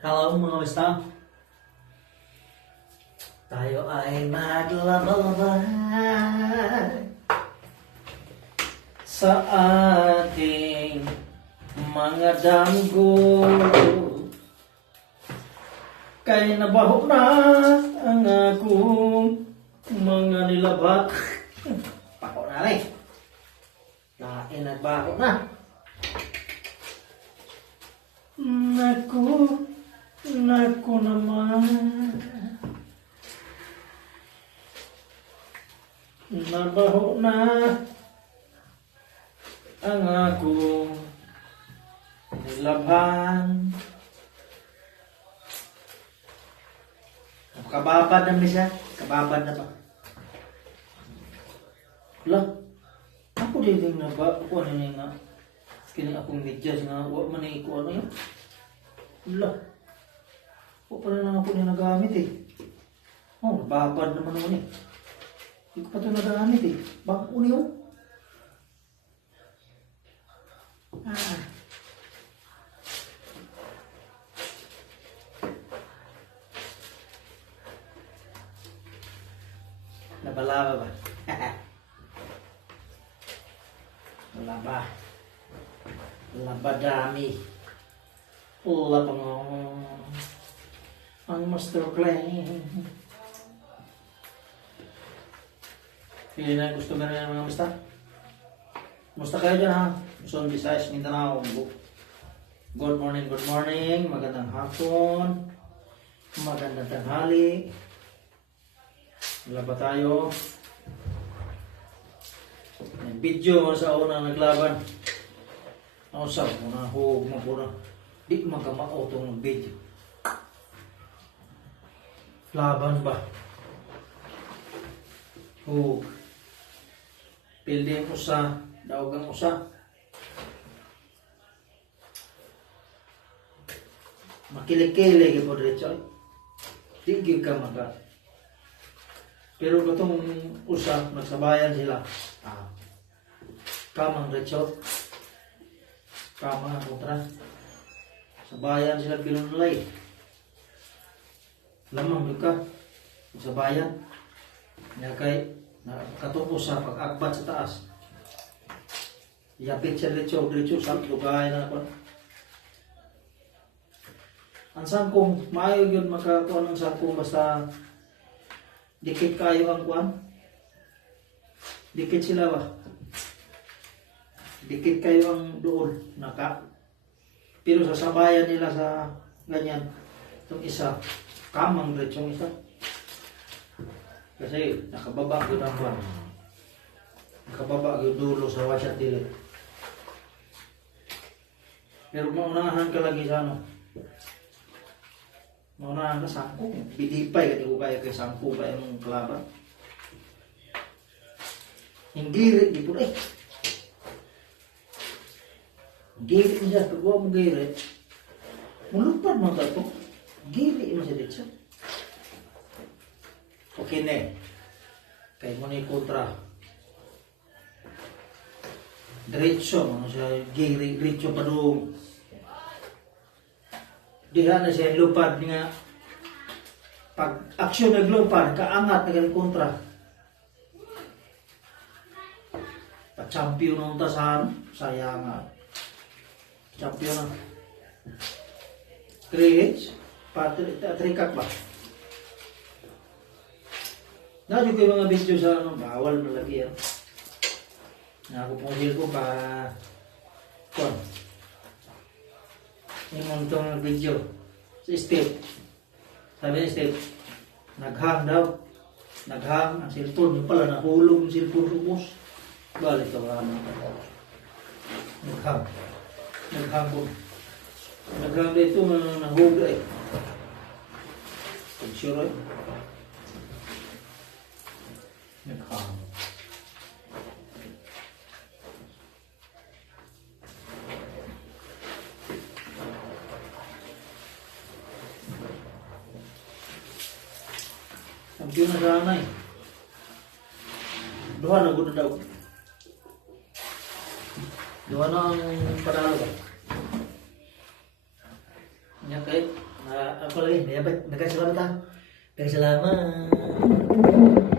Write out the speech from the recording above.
Hello mga basta. Tayo ay maglaban sa ating mga damgo. Kay nabaho na ang akong mga nilabat. Bako na rin. Lain nagbaho na. Naku, naku naman. Nabaho na ang akong nilaban. Kababad na siya? Kababad na ba? Wala. Ako din na ba? Ako ano nga? Kini akong medyas nga. Huwag man eh, ko ano yun? Wala. Huwag pa na ako niya nagamit eh. Oh, babad naman naman eh. Hindi ko pa ito nagamit eh. Ko niyo? Ah. Nabalaba ba? Wala ba? Wala ba dami? Pa nga. Ang master plan. Pili na gusto na rin mga basta. Musta kayo dyan ha? Luzon, Visayas, Mindanao. Good morning, good morning. Magandang hapon. Magandang tanghali. Wala tayo? May video sa una naglaban. Ako sa una hug mo po na. Di magamao itong video. Laban ba? Hug. Pildi mo sa daugang usa. Makilig-kilig po diretso. Di gyud ka maka pero katong usa, nagsabayan sila. Ah. Kamang retso. Kamang kontra. Sabayan sila pinunlay. Lamang ka. Sabayan. Nga kay na katupos sa pag-akbat sa taas. Yapit siya retso, retso sa lugay na ako. Ang sangkong, maayo yun makakuha ng sangkong basta Dikit kayo ang kuan. Dikit sila ba? Dikit kayo ang doon. Naka. Pero sasabayan nila sa ganyan. Itong isa. Kamang diretsong isa. Kasi nakababa ko ng kuan. Nakababa ko dulo sa wasyat dili. Pero maunahan ka lagi sa ano. Maunahan ka sangkong. Bidipay ka ko kaya kay sangkong kaya mong kalaban. Hindi di po eh. Gili mo siya, pag huwag mo gili, mulupad mo ka ito. Gili mo siya dito. Okay na eh. Kaya mo yung kontra. Diretso, ano siya, gili, diretso pa doon. Diha na siya lupad nga pag aksyon naglupad, kaangat na kontra. Pa-champion ng tasan, sayang nga. Champion na. Creates, patrikak ba? Nadyo ko yung mga video sa ano, bawal malagi yan. Nga ako pong ko pa, kon. Yung montong video. Si Steve. Sabi ni Steve, naghang daw. Naghang ang cellphone. Yung pala nahulog yung cellphone ubos. Balik ba naman. Naghang. Naghang po. Naghang dito nahulog eh. Pag sure eh. Naghang. Champion na sana eh. Duha na gud daw. Duha na ako lagi. May abay. Nagkasalamat ha. Nagkasalamat.